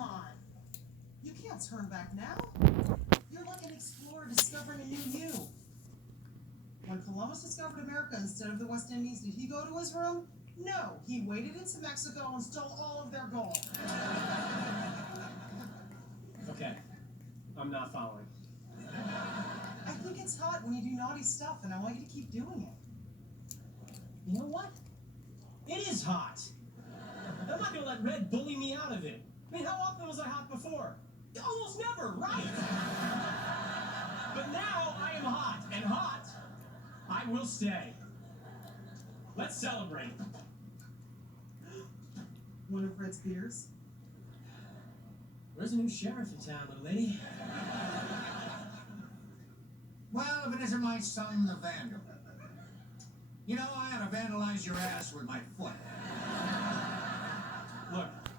on. You can't turn back now. You're like an explorer discovering a new you. When Columbus discovered America instead of the West Indies, did he go to his room? No, he waded into Mexico and stole all of their gold. Okay, I'm not following. I think it's hot when you do naughty stuff, and I want you to keep doing it. You know what? It is hot. I'm not gonna let Red bully me out of it. I mean, how often was I hot before? Almost never, right? But now I am hot, and hot I will stay. Let's celebrate. One of Fred's beers? Where's the new sheriff in town, little lady? Well, if it isn't my son, the vandal. You know, I ought to vandalize your ass with my foot.